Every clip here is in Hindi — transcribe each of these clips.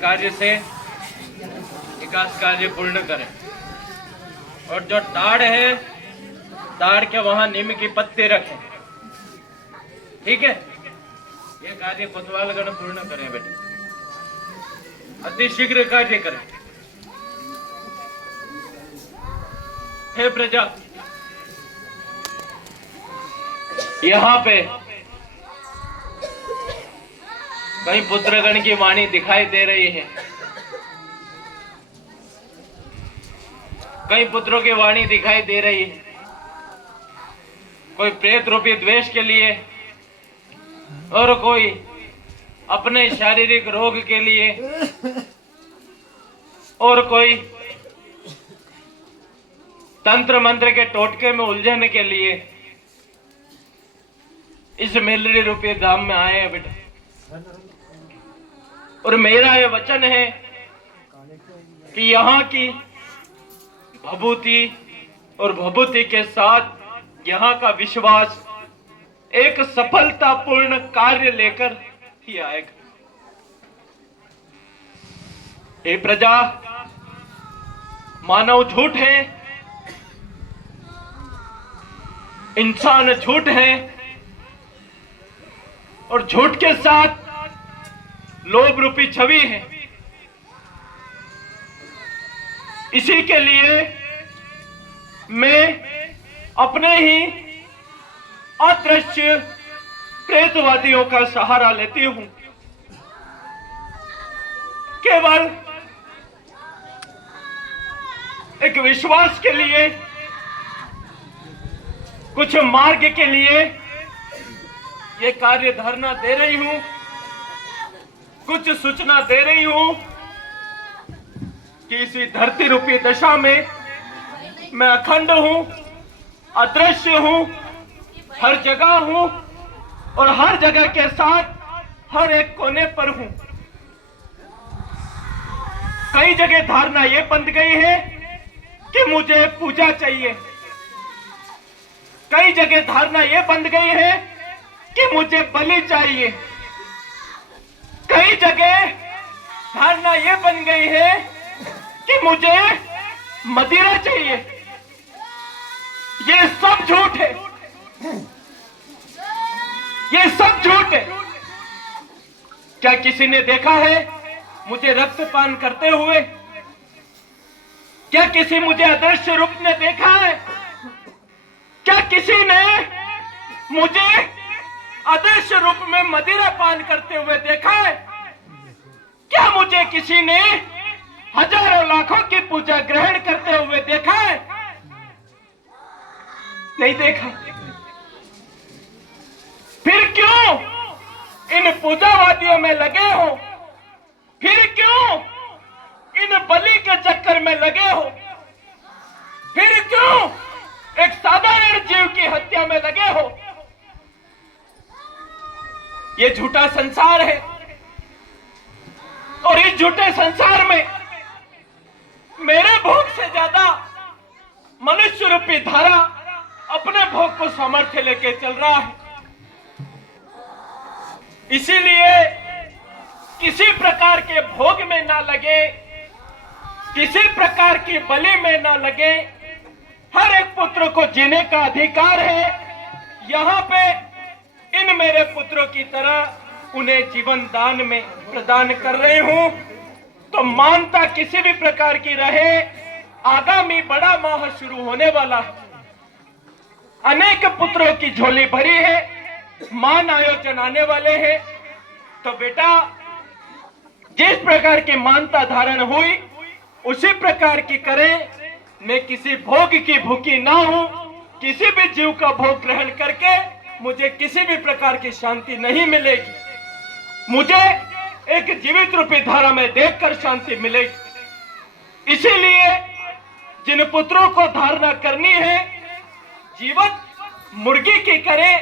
कार्य से विकास कार्य पूर्ण करें। और जो ताड़ है, ताड़ के वहां नीम की पत्ती रखें। ठीक है, ये कार्य कोतवालगण पूर्ण करें बेटे, अति शीघ्र कार्य करें। हे प्रजा, यहाँ पे कई पुत्रगण की वाणी दिखाई दे रही है, कई पुत्रों की वाणी दिखाई दे रही है। कोई प्रेत रूपी द्वेष के लिए और कोई अपने शारीरिक रोग के लिए और कोई तंत्र मंत्र के टोटके में उलझने के लिए इस मेलरी रूपी धाम में आए हैं बेटा। और मेरा ये वचन है कि यहाँ की भभूति और भभूति के साथ यहाँ का विश्वास एक सफलतापूर्ण कार्य लेकर ही आएगा। हे प्रजा, मानव झूठ है, इंसान झूठ है, और झूठ के साथ लोभ रूपी छवि है। इसी के लिए मैं अपने ही अदृश्य प्रेतवादियों का सहारा लेती हूं। केवल एक विश्वास के लिए, कुछ मार्ग के लिए ये कार्य धारणा दे रही हूं, कुछ सूचना दे रही हूं कि इसी धरती रूपी दशा में मैं अखंड हूं, अदृश्य हूं, हर जगह हूं और हर जगह के साथ हर एक कोने पर हूं। कई जगह धारणा ये बंध गई है कि मुझे पूजा चाहिए, कई जगह धारणा ये बंध गई है कि मुझे बलि चाहिए, कई जगह धारणा ये बन गई है कि मुझे मदिरा चाहिए। ये सब झूठ है, ये सब झूठ है। क्या किसी ने देखा है मुझे रक्तपान करते हुए? क्या किसी मुझे अदृश्य रूप में देखा है? क्या किसी ने मुझे अदृश्य रूप में मदिरा पान करते हुए देखा है? क्या मुझे किसी ने हजारों लाखों की पूजा ग्रहण करते हुए देखा है? नहीं देखा। फिर क्यों इन पूजावादियों में लगे हो? फिर क्यों इन बलि के चक्कर में लगे हो? फिर क्यों एक साधारण जीव की हत्या में लगे हो? ये झूठा संसार है और इस झूठे संसार में मेरे भोग से ज्यादा मनुष्य रूपी धारा अपने भोग को सामर्थ्य लेके चल रहा है। इसीलिए किसी प्रकार के भोग में ना लगे, किसी प्रकार की बलि में ना लगे। हर एक पुत्र को जीने का अधिकार है। यहाँ पे इन मेरे पुत्रों की तरह उन्हें जीवन दान में प्रदान कर रही हूं। तो मानता किसी भी प्रकार की रहे, आगामी बड़ा माह शुरू होने वाला है। अनेक पुत्रों की झोली भरी है, मान आयोजन आने वाले हैं। तो बेटा, जिस प्रकार की मानता धारण हुई उसी प्रकार की करें। मैं किसी भोग की भूखी ना हूं। किसी भी जीव का भोग ग्रहण करके मुझे किसी भी प्रकार की शांति नहीं मिलेगी। मुझे एक जीवित रूपी धारा में देखकर शांति मिलेगी। इसीलिए जिन पुत्रों को धारणा करनी है, जीवित मुर्गी की करे,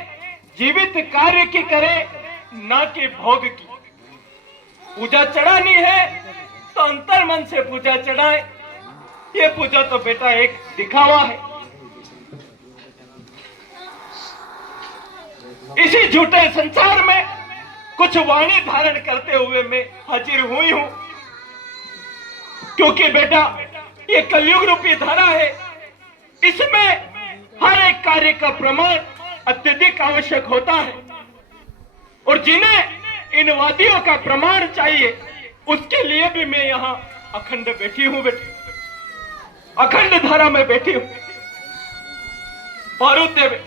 जीवित कार्य की करे, ना कि भोग की। पूजा चढ़ानी है तो अंतर मन से पूजा चढ़ाए। ये पूजा तो बेटा एक दिखावा है। इसी झूठे संसार में कुछ वाणी धारण करते हुए मैं हाजिर हुई हूं। क्योंकि बेटा ये कलयुग रूपी धारा है, इसमें हर एक कार्य का प्रमाण अत्यधिक आवश्यक होता है। और जिन्हें इन वादियों का प्रमाण चाहिए, उसके लिए भी मैं यहाँ अखंड बैठी हूं बेटे, अखंड धारा में बैठी हूं। बारूद देवे